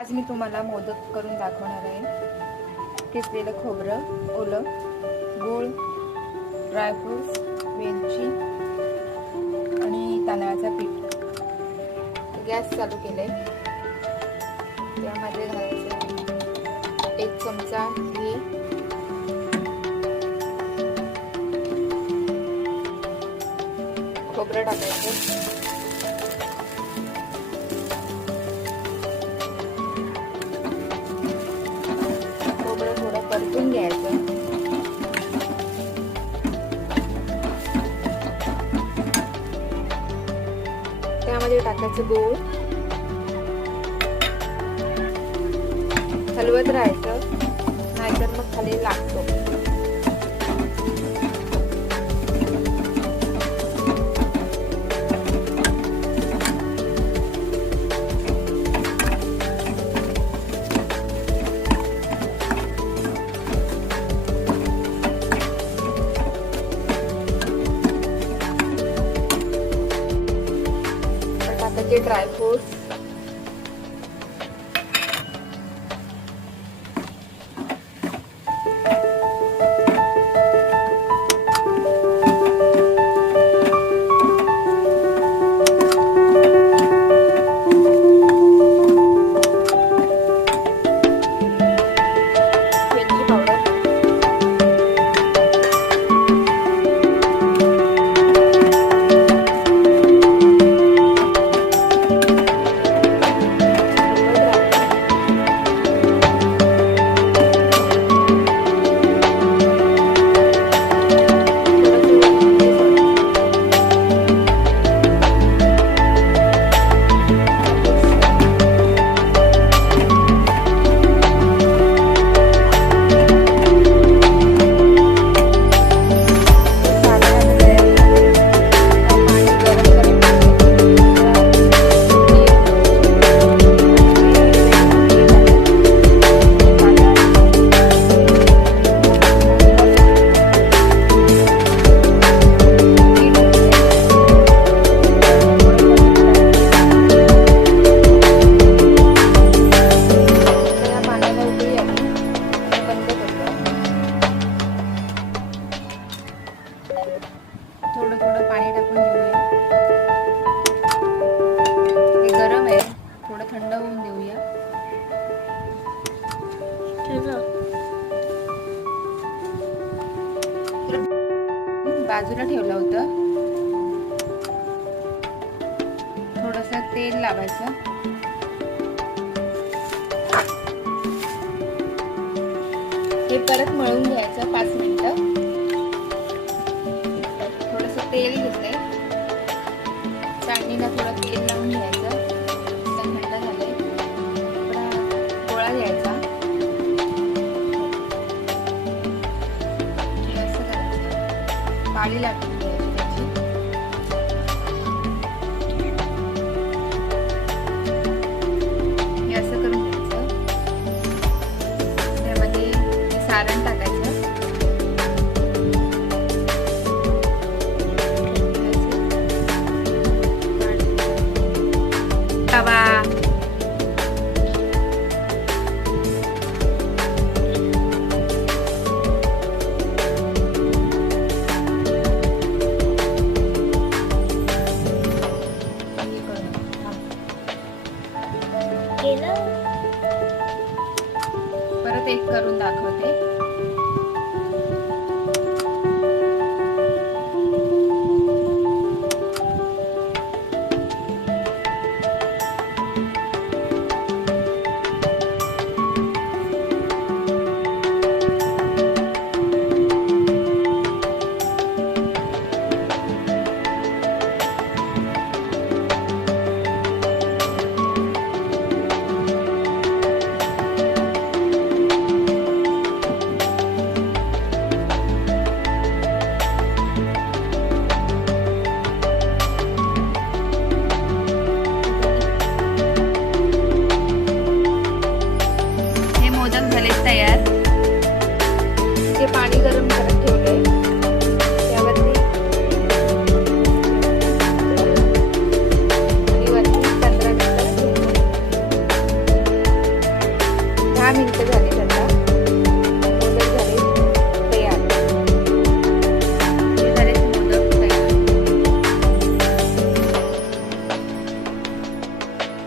आज मी तुम्हाला मोदक करून दाखवणार आहे. किसलेलं खोबरं ओलं गूळ ड्रायफ्रूट्स वेलची आणि तांदळाचं पीठ. गॅस चालू केले त्यामध्ये घालायचं एक चमचा घी. खोबरं टाकायचं. त्यामध्ये टाकायचं गूळ. हलवत राहायचं. नाहीतर मग खाली लागतो. टाकायचे ड्रायफ्रूट्स थोडं थोडं पाणी टाकून घेऊया. हे गरम आहे. थोडं थंड होऊन देऊया. बाजूला ठेवलं होतं. थोडस तेल लावायचं. हे परत मळून घ्यायचं पाच मिनिटं. करायचं लागली. परत